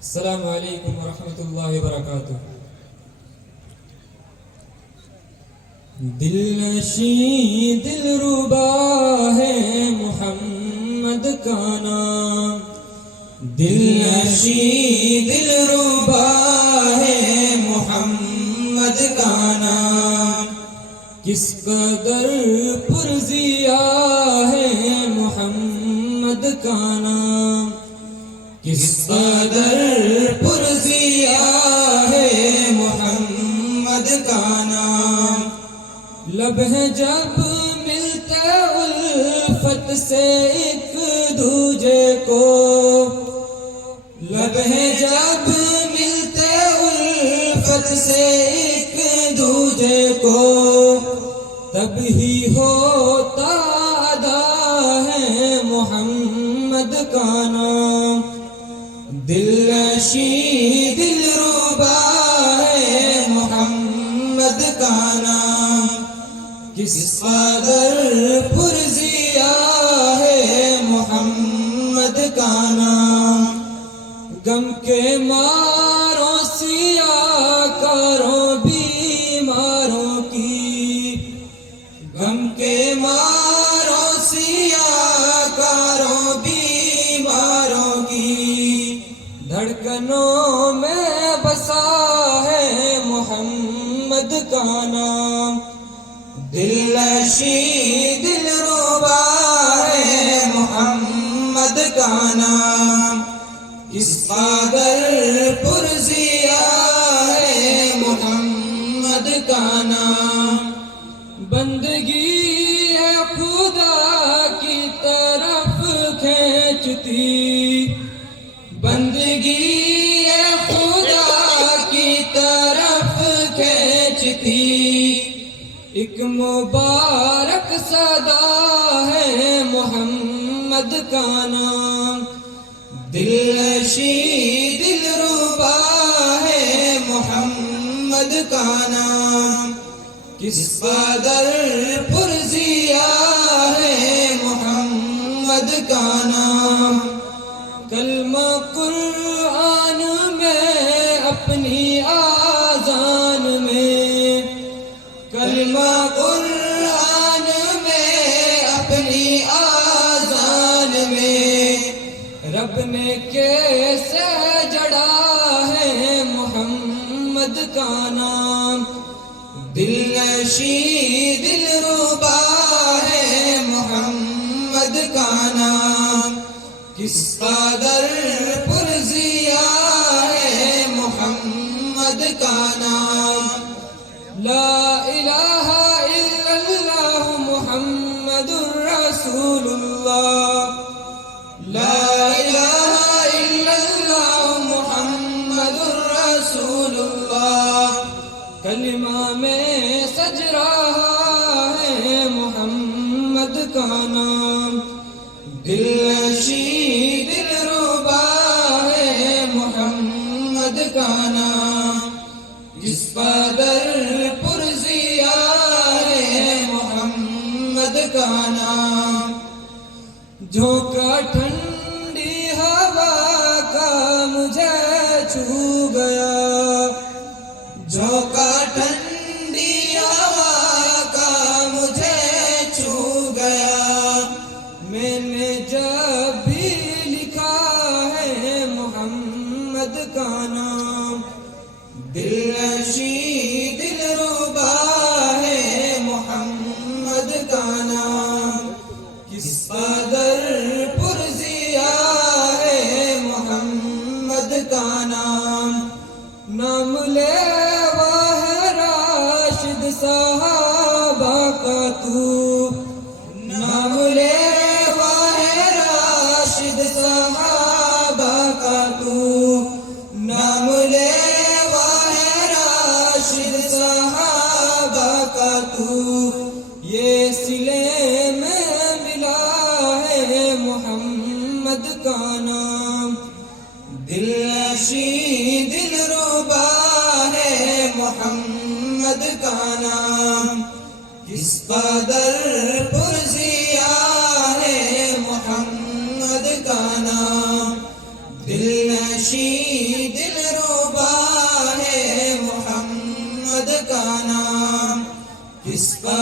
السلام علیکم ورحمۃ اللہ وبرکاتہ۔ دل نشیں دلربا ہے محمد کا نام، دل نشیں دلربا ہے محمد کا نام، کس قدر پرزیا ہے محمد کا نام، کس قدر پرزیا ہے محمد کا نام، لب ہے جب ملتے الفت سے ایک دوجے کو، لب ہے جب ملتے الفت سے ایک دوجے کو، تب ہی ہوتا ادا ہے محمد کا نام، دل نشیں دلربا ہے محمد کا نام، کس قدر پرزیا ہے محمد کا نام، غم کے ماروں سیاہ کروں بیماروں کی، غم کے ماروں سیاہ کروں بیماروں کی، دھڑکنوں میں بسا ہے محمد کا نام، دل نشیں دلربا ہے محمد کا نام، کس قدر پرزیا ہے محمد کا نام، بندگی ہے خدا کی طرف کھینچتی، بندگی ہے خدا کی طرف کھینچتی، ایک مبارک صدا ہے محمد کا نام، دل نشیں دلربا ہے محمد کا نام، کس قدر پرزیا ہے محمد کا نام، کلمہ قرآن میں اپنی آذان میں، کلمہ قرآن میں اپنی آذان میں، رب نے کیسے جڑا ہے محمد کا نام، دل نشیں دلربا ہے محمد کا نام، کس قدر پرزیا ہے محمد کا نام، لا الہ الا اللہ محمد رسول اللہ، لا الہ الا اللہ محمد رسول اللہ، کلمہ میں سج رہا ہے محمد کا نام، دل نشیں دلربا ہے محمد کا نام، کس قدر پرزیا ہے محمد کا نام، جھونکا ٹھنڈی ہوا کا مجھے چھو گیا، جھونکا ٹھنڈی ہوا کا مجھے چھو گیا، میں نے جب بھی لکھا ہے محمد کا نام، دل نشیں دلربا ہے محمد کا نام، کس قدر پرزیا ہے محمد کا نام، نام لے راشد صحابہ کا تو، نام لے راشد صحابہ کا تو، نام لے راشد صحابہ کا تو، یہ سلے میں ملا ہے محمد کا نام، دل نشیں دلربا ہے محمد کا نام، کس قدر پرزیا ہے محمد کا کا نام، دل نشیں دل ربا ہے محمد کا نام، جس پر